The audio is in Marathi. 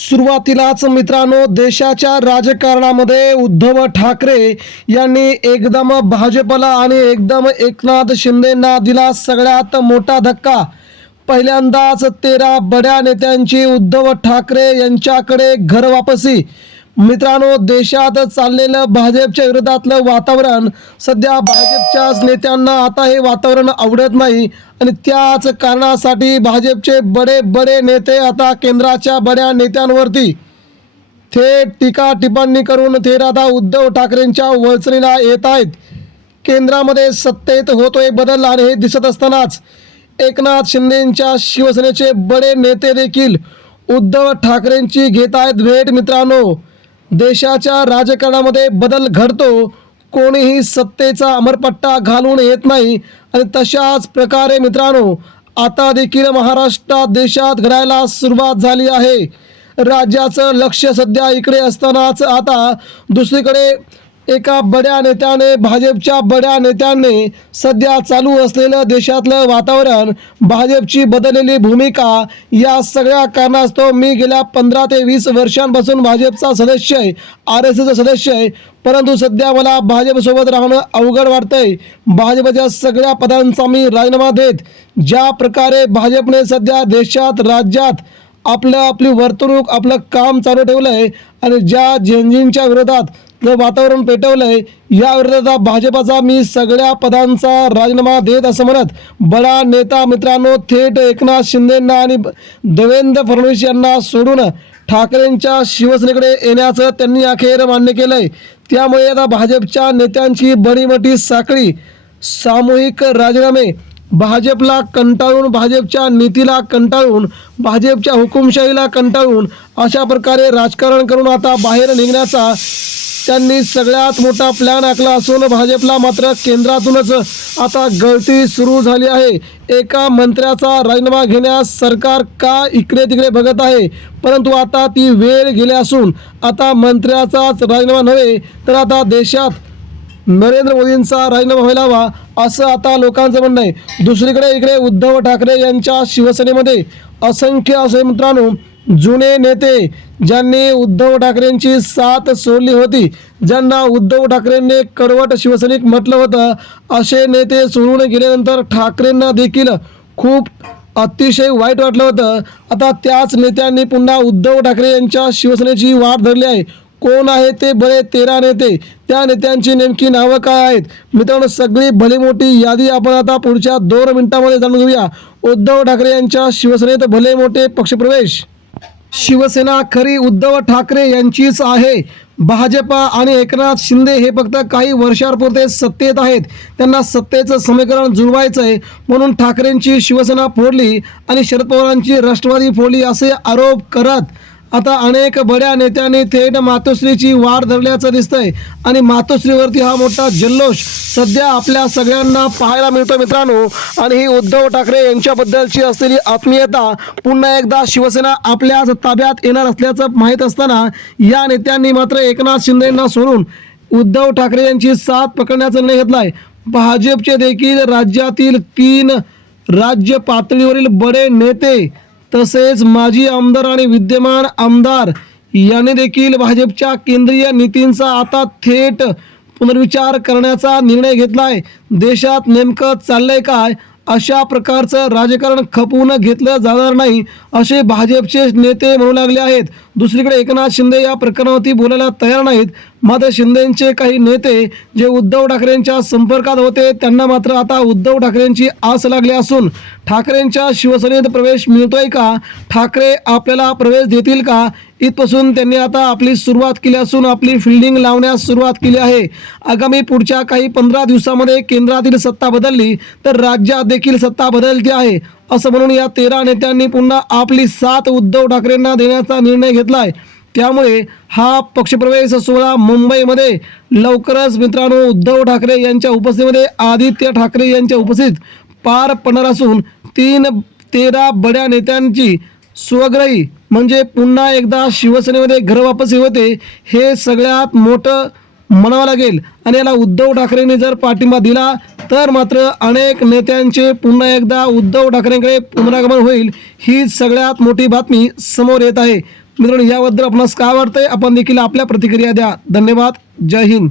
सुरुवातीलाच मित्रांनो, देशाच्या राजकारणामध्ये उद्धव ठाकरे यांनी एकदम भाजपला आणि एकदम एकनाथ शिंदेंना दिला सगळ्यात मोठा धक्का। पहिल्यांदाच 13 बड्या नेत्यांची उद्धव ठाकरे यांच्याकडे घर वापसी। मित्रांनो, देशात चाललेलं भाजपच्या विरोधातलं वातावरण, सध्या भाजपच्याच नेत्यांना आता हे वातावरण आवडत नाही आणि त्याच कारणासाठी भाजपचे बडे नेते आता केंद्राच्या बड्या नेत्यांवरती थेट टीका टिप्पणी करून थेट आता उद्धव ठाकरेंच्या वळचणीला येत आहेत। केंद्रामध्ये सत्तेत होतोय बदल आणि हे दिसत असतानाच एकनाथ शिंदेंच्या शिवसेनेचे बडे नेते देखील उद्धव ठाकरेंची घेत आहेत भेट। मित्रांनो, देशाच्या राजकारणामध्ये बदल घडतो, कोणीही सत्तेचा अमरपट्टा घालून येत नाही आणि तशाच प्रकारे मित्रांनो, आता देखील महाराष्ट्रात देशात घडायला सुरुवात झाली आहे। राज्याचं लक्ष सध्या इकडे असतानाच आता दुसरीकडे एका बड्या नेत्याने, भाजपच्या बड्या नेत्याने सध्या चालू असलेलं देशातलं वातावरण, भाजपची बदललेली भूमिका, या सगळ्या कारणास्तव मी गेल्या 15 ते 20 वर्षांपासून भाजपचा सदस्य आहे, RSSचा सदस्य आहे, परंतु सध्या मला भाजपसोबत राहणं अवघड वाटतंय। भाजपच्या सगळ्या पदांचा मी राजीनामा देत ज्या प्रकारे भाजपने सध्या देशात, राज्यात आपली वर्तणूक, आपलं काम चालू ठेवलं आहे आणि ज्या झेंझींच्या विरोधात जे वातावरण पेटवलंय, या विरोधात भाजपचा मी सगळ्या पदांचा राजीनामा देत असं म्हणत बडा नेता मित्रांनो थेट एकनाथ शिंदेंना आणि देवेंद्र फडणवीस यांना सोडून ठाकरेंच्या शिवसेनेकडे येण्याचं त्यांनी अखेर मान्य केलंय। त्यामुळे आता भाजपच्या नेत्यांची बडी मोठी साखळी, सामूहिक राजीनामे, भाजपला कंटाळून, भाजपच्या नीतीला कंटाळून, भाजपच्या हुकुमशाहीला कंटाळून अशा प्रकारे राजकारण करून आता बाहेर निघण्याचा त्यांनी सगळ्यात मोठा प्लॅन आखला असून भाजपला मात्र केंद्रातूनच आता गळती सुरू झाली आहे। एका मंत्र्याचा राजीनामा घेण्यास सरकार का इकडे तिकडे बघत आहे, परंतु आता ती वेळ गेली असून आता मंत्र्याचाच राजीनामा नव्हे तर आता देशात नरेंद्र मोदींचा राजीनामा व्हायला हवा असं आता लोकांचं म्हणणं आहे। दुसरीकडे इकडे उद्धव ठाकरे यांच्या शिवसेनेमध्ये असंख्य असे मित्रांनो जुने नेते, ज्यांनी उद्धव ठाकरेंची साथ सोडली होती, ज्यांना उद्धव ठाकरेंनी कडवट शिवसैनिक म्हटलं होतं, असे नेते सोडून गेल्यानंतर ठाकरेंना देखील खूप अतिशय वाईट वाटलं होतं। आता त्याच नेत्यांनी पुन्हा उद्धव ठाकरे यांच्या शिवसेनेची वाट धरली आहे। कोण आहे ते बरे 13 नेते, त्या नेत्यांची नेमकी नावं काय आहेत मित्रांनो, सगळी भली मोठी यादी आपण आता पुढच्या 2 मिनिटांमध्ये जाणून घेऊया। उद्धव ठाकरे यांच्या शिवसेनेत भले मोठे पक्षप्रवेश। शिवसेना खरी उद्धव ठाकरे यांचीच आहे। भाजप आणि एकनाथ शिंदे हे फक्त काही वर्षांपुरते सत्तेत आहेत, त्यांना सत्तेचं समीकरण जुळवायचं आहे म्हणून ठाकरेंची शिवसेना फोडली आणि शरद पवारांची राष्ट्रवादी फोडली असे आरोप करत आता अनेक बड्या नेत्यांनी थेट मातोश्रीची वाट धरल्याचं दिसतंय आणि मातोश्रीवरती हा मोठा जल्लोष सध्या आपल्या सगळ्यांना पाहायला मिळतो मित्रांनो। आणि ही उद्धव ठाकरे यांच्याबद्दलची असलेली आत्मीयता पुन्हा एकदा शिवसेना आपल्याच ताब्यात येणार असल्याचं माहीत असताना या नेत्यांनी मात्र एकनाथ शिंदेंना सोडून उद्धव ठाकरे यांची साथ पकडण्याचा निर्णय घेतलाय। भाजपचे देखील राज्यातील 3 राज्य पातळीवरील बडे नेते तसेच माजी आमदार आणि विद्यमान आमदार यांनी देखील भाजपच्या केंद्रीय नीतींचा आता थेट पुनर्विचार करण्याचा निर्णय घेतलाय। देशात नेमकं चाललंय काय, अशा प्रकारचं राजकारण खपवून घेतलं जाणार नाही असे भाजपचे नेते म्हणू लागले आहेत। दुसरीकडे एकनाथ शिंदे या प्रकरणावरती बोलायला तयार नाहीत, मात्र शिंदेंचे काही नेते जे उद्धव ठाकरेंच्या संपर्कात होते त्यांना मात्र आता उद्धव ठाकरेंची आस लागली असून ठाकरेंच्या शिवसेनेत प्रवेश मिळतोय का, ठाकरे आपल्याला प्रवेश देतील का, इथपासून त्यांनी आता आपली सुरुवात केली असून आपली फिल्डिंग लावण्यास सुरुवात केली आहे। आगामी पुढच्या काही 15 दिवसामध्ये केंद्रातील सत्ता बदलली तर राज्यात देखील सत्ता बदलते आहे असं म्हणून या 13 नेत्यांनी पुन्हा आपली साथ उद्धव ठाकरेंना देण्याचा निर्णय घेतलाय। त्यामुळे हा पक्षप्रवेश सोहळा मुंबईमध्ये लवकरच मित्रांनो उद्धव ठाकरे यांच्या उपस्थितीमध्ये आदित्य ठाकरे यांच्या उपस्थितीत पार पडणार असून 13 बड्या नेत्यांची स्वग्रही म्हणजे पुन्हा एकदा शिवसेनेमध्ये घर वापसी होते हे सगळ्यात मोठं म्हणावं लागेल। आणि याला उद्धव ठाकरेंनी जर पाठिंबा दिला तर मात्र अनेक नेत्यांचे पुन्हा एकदा उद्धव ठाकरेंकडे पुनरागमन होईल, ही सगळ्यात मोठी बातमी समोर येत आहे। मित्रांनो, याबद्दल आपणास काय वाटतंय आपण देखील आपल्या प्रतिक्रिया द्या. धन्यवाद. जय हिंद.